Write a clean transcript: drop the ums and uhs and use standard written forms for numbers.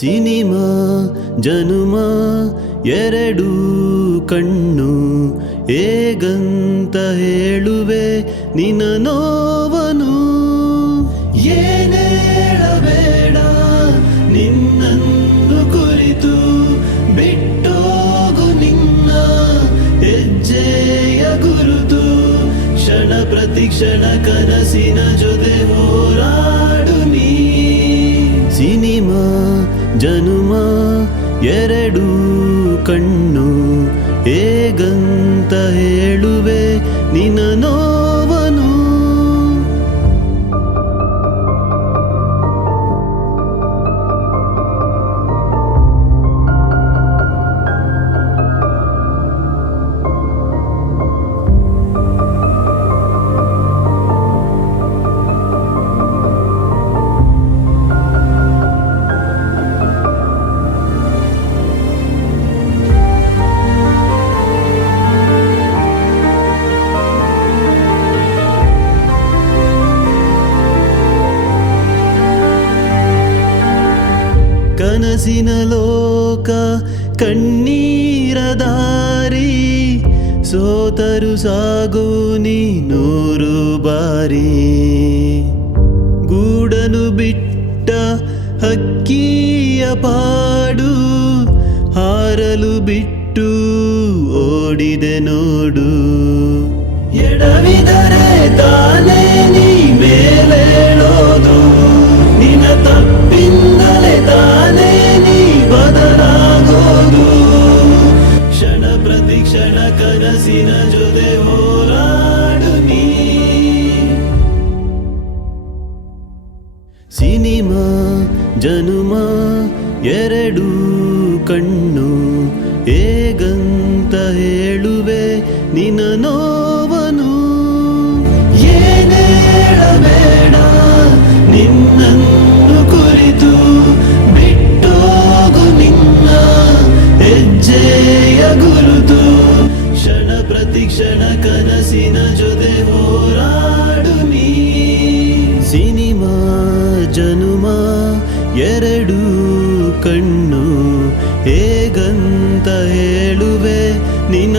cinema ಜನುಮ ಎರಡು ಕಣ್ಣು ಹೇಗಂತ ಹೇಳುವೆ ನಿನ್ನ ನೋವನು ಏನೇಳಬೇಡ ನಿನ್ನನ್ನು ಕುರಿತು ಬಿಟ್ಟೋಗು ನಿನ್ನ ಹೆಜ್ಜೆಯ ಗುರುತು ಕ್ಷಣ ಪ್ರತಿ ಕ್ಷಣ ಕನಸಿನ ಜೊತೆ ಹೋರಾಡು ನೀ ಸಿನಿಮಾ ಜನುಮ ಎರಡು ಕಣ್ಣು ಹೇಗಂತ ಹೇಳುವೆ ನಿನ್ನ ನೋವನು ಕನಸಿನ ಲೋಕ ಕಣ್ಣೀರ ದಾರಿ ಸೋತರು ಸಾಗು ನೀ ನೂರು ಬಾರಿ ಗೂಡನು ಬಿಟ್ಟ ಹಕ್ಕಿಯ ಪಾಡು ಹಾರಲು ಬಿಟ್ಟು ಓಡಿದೆ ನೋಡು ಎಡವಿದರೆ ತಾನೇ ನೀ ಮೇಲೇಳೋದು ನಿನ್ನ ತಪ್ಪಿಂದಲೇ ತಾನೇ ನೀ ಬದಲಾಗೋದು ಕ್ಷಣ ಪ್ರತಿ ಕ್ಷಣ ಕನಸಿನ ಜೊತೆ ಹೋರಾಡು ನೀ ಸಿನಿಮಾ ಜನುಮ ಎರಡು ಕಣ್ಣು ಹೇಗಂತ ಹೇಳುವೆ ನಿನ್ನ ನೋವನು ಏನೇಳಬೇಡ ನಿನ್ನನ್ನು ಕುರಿತು ಬಿಟ್ಟೋಗು ನಿನ್ನ ಹೆಜ್ಜೆಯ ಗುರುತು ಕ್ಷಣ ಪ್ರತಿ ಕ್ಷಣ ಕನಸಿನ ಜೊತೆ ಹೋರಾಡು ನೀ ಸಿನಿಮಾ ಜನುಮ ಎರಡು ಕಣ್ಣು ಹೇಗಂತ ಹೇಳುವೆ ನಿನ್ನ